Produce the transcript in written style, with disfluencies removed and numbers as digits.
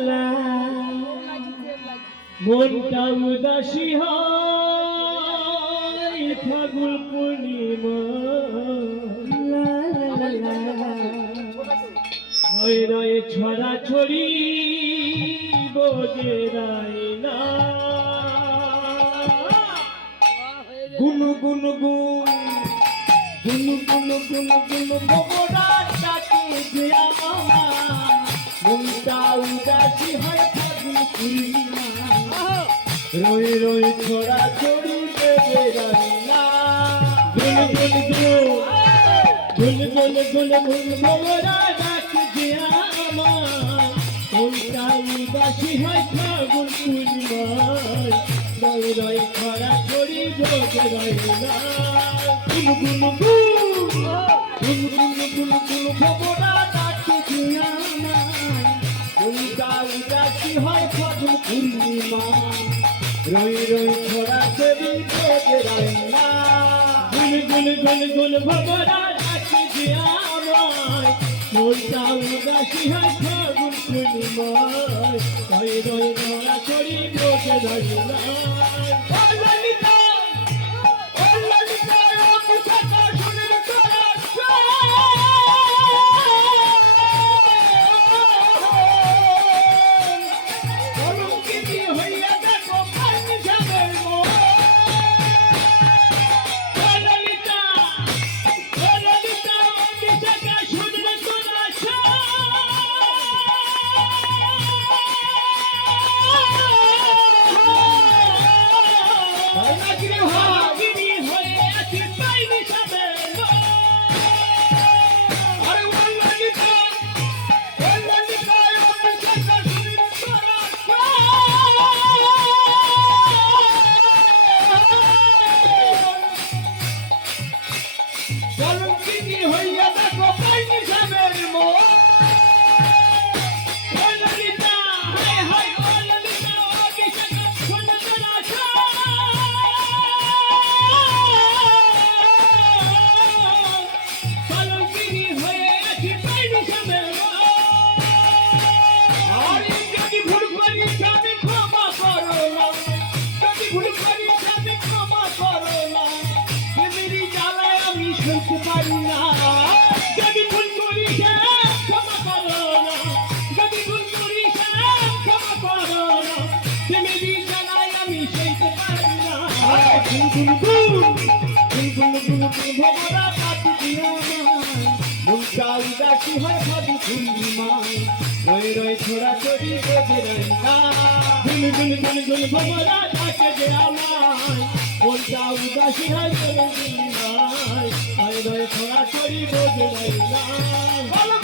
লা মনটা উদাসী হয় ফাগুন পূর্ণিমা রয়ে রয়ে ছড়া ছড়ি বোঝে না গুনু গুনু গুন গুনু গুনু গুনু গুনু গোবরা ডাকে যে আমার মনটা উদাসী হয় ফাগুন পূর্ণিমা রয়ে রয়ে ছড়া ছড়ি বোঝে না গুনু গুনু গুন গুন গুন গুন গোবরা ডাকে যে আমার মনটা উদাসী হয় ফাগুন পূর্ণিমায় রয়ে রয়ে ছড়া ছড়ি বোঝে না গুনু গুনু গুন গুনু গুনু গুনু খবরা ডাকে যে আমার মনটা উদাসী হয় ফাগুন পূর্ণিমা রয়ে রয়ে ছড়া ছড়ি বোঝে না গুন গুন গুন গুন খবরা ডাকে যে আমার মনটা উদাসী হয় ফাগুন পূর্ণিমায় রয়ে রয়ে ছড়া ছড়ি বোঝে না পারি না যদি ভুল করি ক্ষমা করো না যদি ভুল করি ক্ষমা করো না প্রেমেরই জ্বালায় আমি সইতে পারি না ভবরা কাটি দিয়া মনটা উদাসী হয় ফাগুন পূর্ণিমায় রয়ে রয়ে ছড়া ছড়ি বোঝে না গুন গুন গুন গুন ভবরা ডাকে যে আমায় মনটা উদাসী হয় ফাগুন পূর্ণিমায় রয়ে রয়ে ছড়া ছড়ি বোঝে না